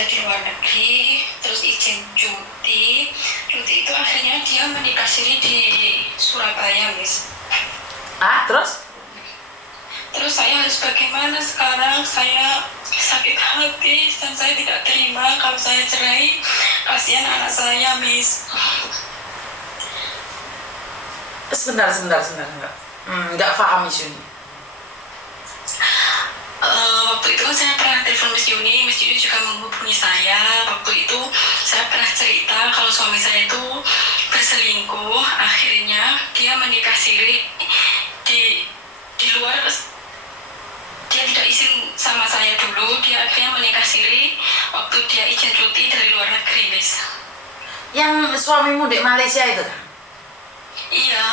bekerja di luar negeri, terus izin cuti itu akhirnya dia menikah siri di Surabaya, Miss. Terus saya harus bagaimana sekarang? Saya sakit hati dan saya tidak terima kalau saya cerai. Kasihan anak saya, Miss. Sebentar. Nggak paham Miss Yuni. Waktu itu kan saya pernah telepon Miss Yuni juga menghubungi saya. Waktu itu saya pernah cerita kalau suami saya itu berselingkuh. Akhirnya dia menikah siri di luar. Dia tidak izin sama saya dulu. Dia akhirnya menikah siri waktu dia izin cuti dari luar negeri, Miss. Yang suamimu di Malaysia itu kan? Iya.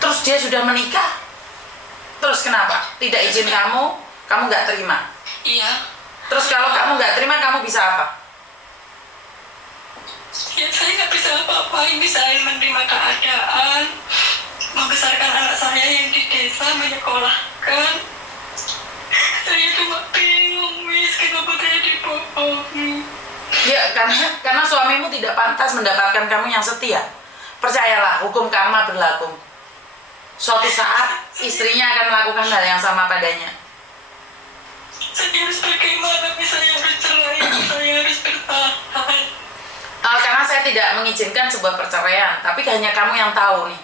Terus dia sudah menikah? Terus kenapa? Tidak izin kamu nggak terima? Iya. Terus kalau kamu nggak terima, kamu bisa apa? Ya, saya nggak bisa apa-apain. Saya menerima keadaan, membesarkan anak saya yang di desa, menyekolahkan. Saya cuma bingung, Miss, kenapa saya dibohongi. Ya, karena suamimu tidak pantas mendapatkan kamu yang setia. Percayalah, hukum karma berlaku. Suatu saat istrinya akan melakukan hal yang sama padanya. Saya harus bagaimana? Saya harus cerai, saya harus bertahan. Karena saya tidak mengizinkan sebuah perceraian, tapi hanya kamu yang tahu nih.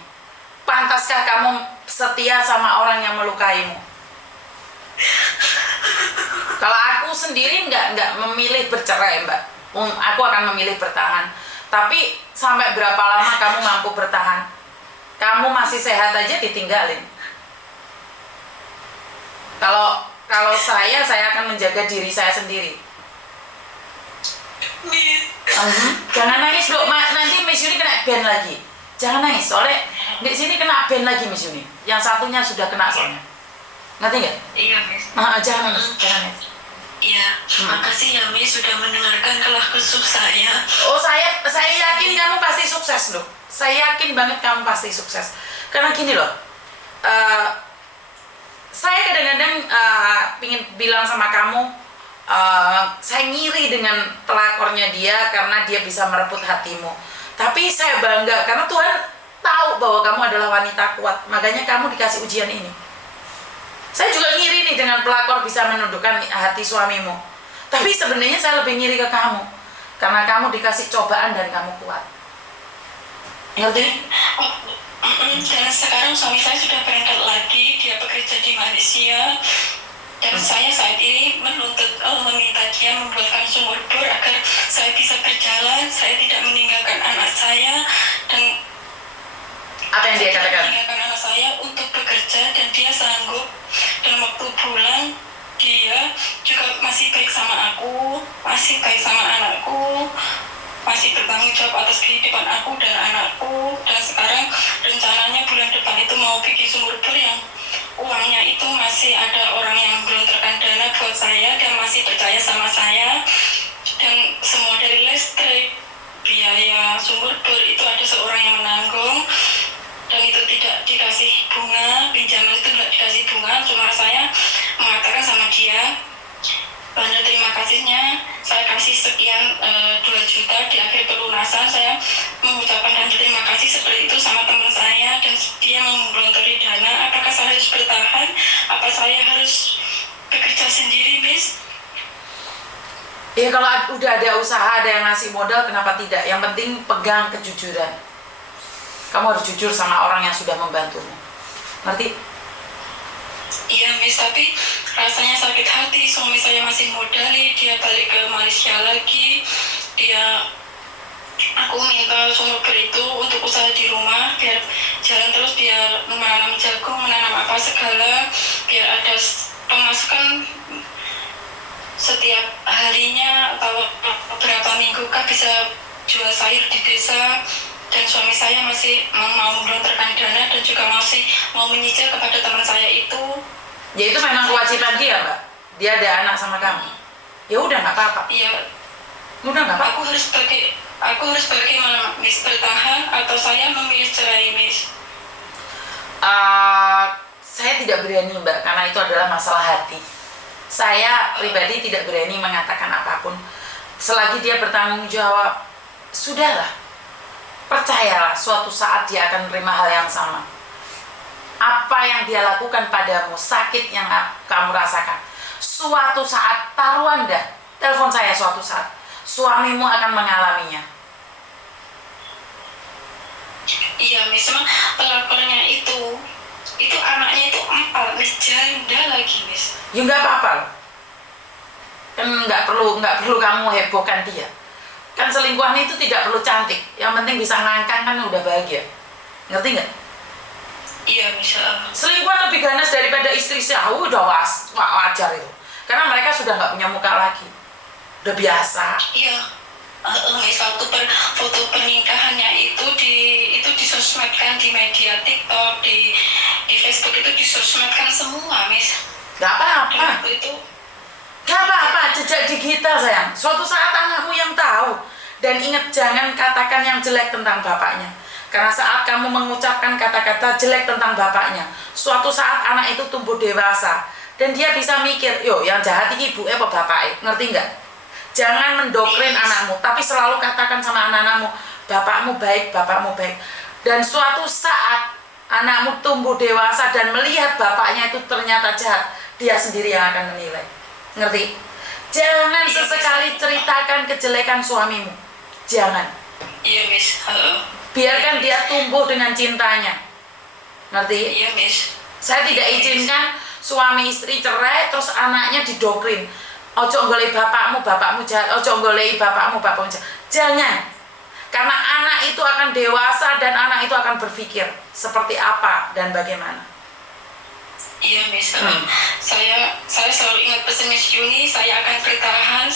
Pantaskah kamu setia sama orang yang melukaimu? Kalau aku sendiri nggak memilih bercerai, Mbak. Aku akan memilih bertahan. Tapi sampai berapa lama kamu mampu bertahan? Kamu masih sehat aja ditinggalin. Kalau saya akan menjaga diri saya sendiri. Jangan nangis dok, nanti Miss Yuni kena ban lagi. Jangan nangis, soalnya di sini kena ban lagi Miss Yuni. Yang satunya sudah kena soalnya. Ngerti nggak? Iya, Miss. Jangan nangis. Iya, makasih ya Miss sudah mendengarkan keluh kesah saya. Oh, saya yakin kamu pasti sukses loh. Saya yakin banget kamu pasti sukses. Karena gini loh, saya kadang-kadang pingin bilang sama kamu, saya ngiri dengan pelakornya dia karena dia bisa merebut hatimu. Tapi saya bangga karena Tuhan tahu bahwa kamu adalah wanita kuat. Makanya kamu dikasih ujian ini. Saya juga ngiri nih dengan pelakor bisa menundukkan hati suamimu. Tapi sebenarnya saya lebih ngiri ke kamu karena kamu dikasih cobaan dan kamu kuat. Ngerti? Dan sekarang suami saya sudah berangkat lagi, dia bekerja di Malaysia. Dan saya saat ini meminta dia membuatkan sumur bor agar saya bisa berjalan, saya tidak meninggalkan anak saya, dan apa yang dia katakan? Meninggalkan anak saya untuk bekerja, dan dia sanggup. Dan waktu pulang dia juga masih baik sama aku, masih baik sama anakku, masih bertanggung jawab atas kehidupan aku dan anakku. Dan sekarang rencananya bulan depan itu mau bikin sumur bor yang uangnya itu masih ada orang yang gelontorkan dana buat saya dan masih percaya sama saya. Dan semua dari listrik, biaya sumur bor itu ada seorang yang menanggung. Dan itu tidak dikasih bunga, pinjaman itu tidak dikasih bunga. Cuma saya mengatakan sama dia, tanda terima kasihnya saya kasih sekian 2 juta di akhir pelunasan. Saya mengucapkan tanda terima kasih seperti itu sama teman saya, dan dia menggelontori dana. Apakah saya harus bertahan? Apa saya harus bekerja sendiri, Miss? Ya kalau udah ada usaha, ada yang ngasih modal, kenapa tidak? Yang penting pegang kejujuran. Kamu harus jujur sama orang yang sudah membantumu. Ngerti? Iya, Miss, tapi rasanya sakit hati. Suami saya masih muda nih, dia balik ke Malaysia lagi. Aku minta sumur bor itu untuk usaha di rumah, biar jalan terus, biar menanam jagung, menanam apa segala, biar ada pemasukan setiap harinya atau beberapa minggu kah bisa jual sayur di desa. Dan suami saya masih mau menggelontorkan dana dan juga masih mau menyicil kepada teman saya itu. Ya itu memang kewajiban dia, Mbak. Dia ada anak sama kamu. Ya udah nggak apa-apa. Iya. Udah nggak apa-apa. Aku harus bagaimana, Miss? Bertahan atau saya memilih cerai, Miss? Saya tidak berani, Mbak, karena itu adalah masalah hati. Saya pribadi tidak berani mengatakan apapun. Selagi dia bertanggung jawab, sudahlah. Percayalah, suatu saat dia akan menerima hal yang sama. Apa yang dia lakukan padamu, sakit yang kamu rasakan, suatu saat, taruhan dah, telepon saya suatu saat, suamimu akan mengalaminya. Iya Miss, memang pelapornya itu anaknya itu 4, Miss, janda lagi Miss. Ya nggak apa-apa, kan nggak perlu kamu hebohkan dia. Kan selingkuhan itu tidak perlu cantik, yang penting bisa ngangkang kan udah bahagia. Ngerti nggak? Iya Miss. Selingkuhan lebih ganas daripada istri saya, udah wajar itu. Karena mereka sudah nggak punya muka lagi, udah biasa. Iya. Miss, waktu foto pernikahannya itu disosmedkan di media TikTok, di Facebook itu disosmedkan semua Miss. Gak apa-apa. Itu Gak apa-apa, jejak digital sayang. Suatu saat anakmu yang tahu. Dan ingat, jangan katakan yang jelek tentang bapaknya. Karena saat kamu mengucapkan kata-kata jelek tentang bapaknya, suatu saat anak itu tumbuh dewasa. Dan dia bisa mikir, yo yang jahat ini ibu apa bapaknya, ngerti nggak? Jangan mendoktrin anakmu, tapi selalu katakan sama anak-anakmu, bapakmu baik, bapakmu baik. Dan suatu saat anakmu tumbuh dewasa dan melihat bapaknya itu ternyata jahat, dia sendiri yang akan menilai. Ngerti? Jangan sesekali ceritakan kejelekan suamimu. Jangan. Iya Miss. Biarkan dia tumbuh dengan cintanya. Ngerti? Iya Miss. Saya tidak izinkan suami istri cerai terus anaknya didoktrin. Ojo golek bapakmu jahat, ojo golek bapakmu jahat. Jangan. Karena anak itu akan dewasa dan anak itu akan berpikir seperti apa dan bagaimana. Iya Miss. Saya selalu ingat pesan Miss Yuni, saya akan bertahan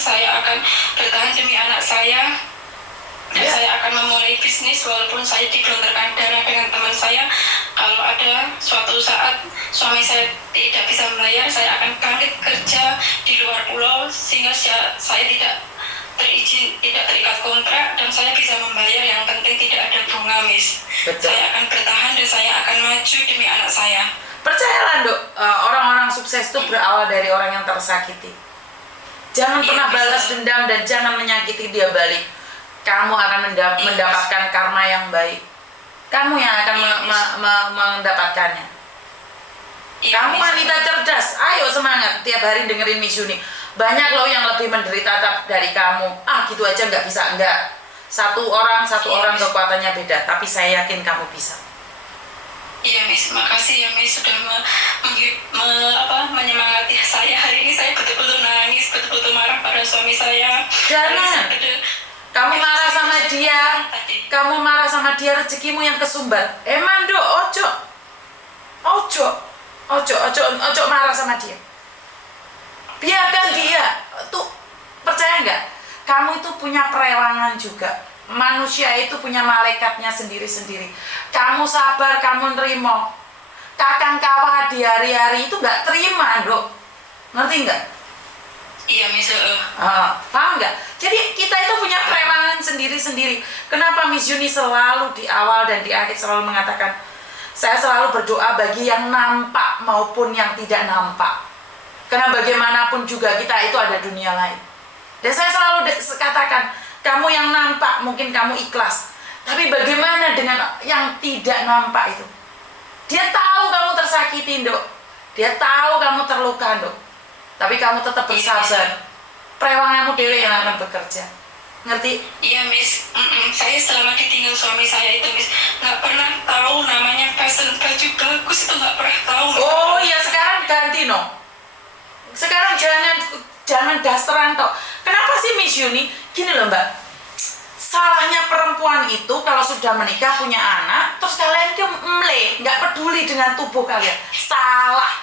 demi anak saya. Dan saya akan memulai bisnis walaupun saya digelontorkan darah dengan teman saya. Kalau ada suatu saat suami saya tidak bisa membayar, saya akan bangkit kerja di luar pulau sehingga saya tidak terikat kontrak dan saya bisa membayar, yang penting tidak ada bunga Miss. Betul. Saya akan bertahan dan saya akan maju demi anak saya. Percayalah Dok, orang-orang sukses itu berawal dari orang yang tersakiti. Jangan pernah balas dendam dan jangan menyakiti dia balik. Kamu akan mendapatkan karma yang baik. Kamu yang akan mendapatkannya. Kamu wanita cerdas, ayo semangat tiap hari dengerin Miss Yuni. Banyak loh yang lebih menderita dari kamu. Gitu aja nggak bisa, enggak. Satu orang kekuatannya beda, tapi saya yakin kamu bisa. Iya Miss, makasih ya Miss sudah menyemangati saya. Hari ini saya betul-betul nangis, betul-betul marah pada suami saya. Jangan. Kamu marah sama dia, rezekimu yang kesumbat. Eman Dok, ojo marah sama dia. Biarkan dia. Tuh, percaya nggak? Kamu itu punya perewangan juga. Manusia itu punya malaikatnya sendiri-sendiri. Kamu sabar, kamu nerimo. Kakang kawah di hari-hari itu nggak terima Dok. Ngerti nggak? Iya Miss. Paham nggak? Jadi kita itu punya perewangan sendiri-sendiri. Kenapa Miss Yuni selalu di awal dan di akhir selalu mengatakan, saya selalu berdoa bagi yang nampak maupun yang tidak nampak. Karena bagaimanapun juga kita itu ada dunia lain. Dan saya selalu katakan, kamu yang nampak mungkin kamu ikhlas, tapi bagaimana dengan yang tidak nampak itu? Dia tahu kamu tersakiti Dok, dia tahu kamu terluka Dok, tapi kamu tetap bersabar. Perewanganmu dewe yang akan bekerja. Ngerti? Iya Miss. Saya selama ditinggal suami saya itu Miss nggak pernah tahu namanya fashion baju bagus, itu nggak pernah tahu. Oh iya, sekarang ganti no. Sekarang jangan dasteran tok. Kenapa sih Miss Yuni? Gini loh Mbak, salahnya perempuan itu kalau sudah menikah punya anak, terus kalian itu nggak peduli dengan tubuh kalian. Salah.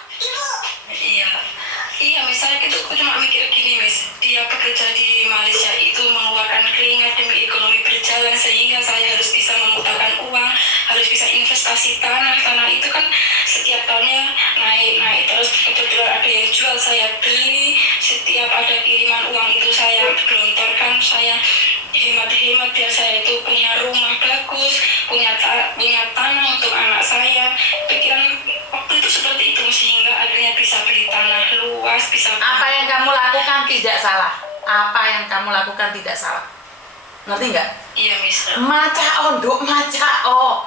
Iya Miss, saya itu cuma mikir gini Miss, dia bekerja di Malaysia itu mengeluarkan keringat demi ekonomi berjalan, sehingga saya harus bisa memutarkan uang, harus bisa investasi tanah itu kan setiap tahunnya naik terus. Kebetulan ada yang jual, saya beli. Setiap ada kiriman uang itu saya gelontorkan, saya hemat biar saya itu punya rumah bagus, punya tanah untuk anak saya. Pikiran waktu itu seperti itu, sehingga akhirnya bisa beli tanah luas, bisa Apa yang kamu lakukan tidak salah. Apa yang kamu lakukan tidak salah. Ngerti nggak? Iya, Miss. Maca onduk, maca oh.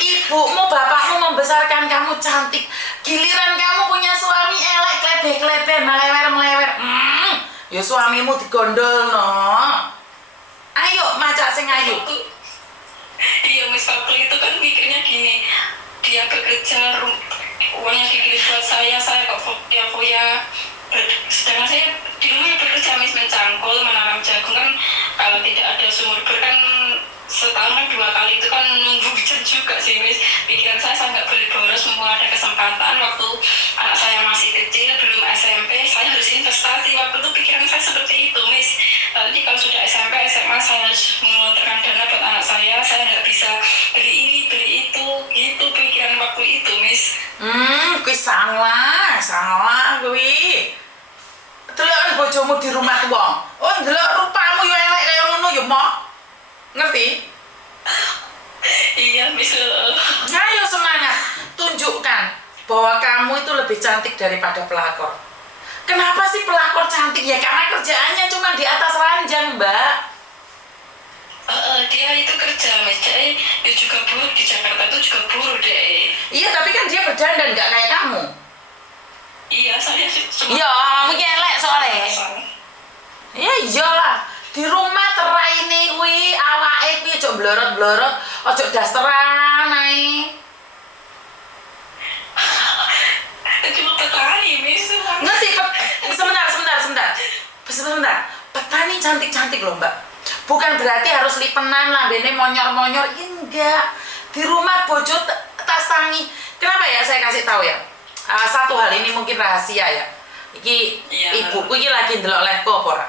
Ibumu, bapakmu membesarkan kamu cantik. Giliran kamu punya suami elek, klebe-klebe, melewer-melewer. Ya suamimu digondol no. Ayo, maca sing ayu. Iya, Miss, waktu itu kan mikirnya gini, dia bekerja, uangnya dikirim buat saya kok foya-foya. Sedangkan saya di rumah bekerja, Miss, mencangkul, menanam jagung kan. Kalau tidak ada sumur bor kan setahun kan 2 kali, itu kan nunggu hujan juga sih, Miss. Pikiran saya nggak boleh boros, mumpung ada kesempatan. Waktu anak saya masih kecil, belum SMP, saya harus investasi. Waktu itu pikiran saya seperti itu, Miss. Nanti kalau sudah SMP, SMA, saya harus mengeluarkan dana buat anak saya nggak bisa beli ini, beli itu, gitu pikiran waktu itu, Miss. Kuwi salah kuwi. Delok bojomu di rumah wong. Oh, delok rupamu yo elek kaya ngono yo, Mok. Ngerti? Iya, Miss. Ayo semangat, tunjukkan bahwa kamu itu lebih cantik daripada pelakor. Kenapa sih pelakor cantik? Ya karena kerjaannya cuma di atas ranjang, Mbak. Dia itu kerja, Miss. Dia juga buruh di Jakarta, itu juga buruh deh. Iya, tapi kan dia berdandan nggak kayak kamu. Iya, saya Iya, mungkin elek soalnya. Ya iyalah, di rumah teraine kuwi awake kuwi aja blorot-blorot, aja dasteran ae. Cuma petani, Miss. Ngerti? Sebentar. Petani cantik-cantik loh, Mbak. Bukan berarti harus lipenan lambene monyor-monyor, enggak. Di rumah bojo tas tangi. Kenapa ya saya kasih tahu ya? Satu hal ini mungkin rahasia ya. Iki Iya. ibuku iki lagi ndelok live-ku apa ora?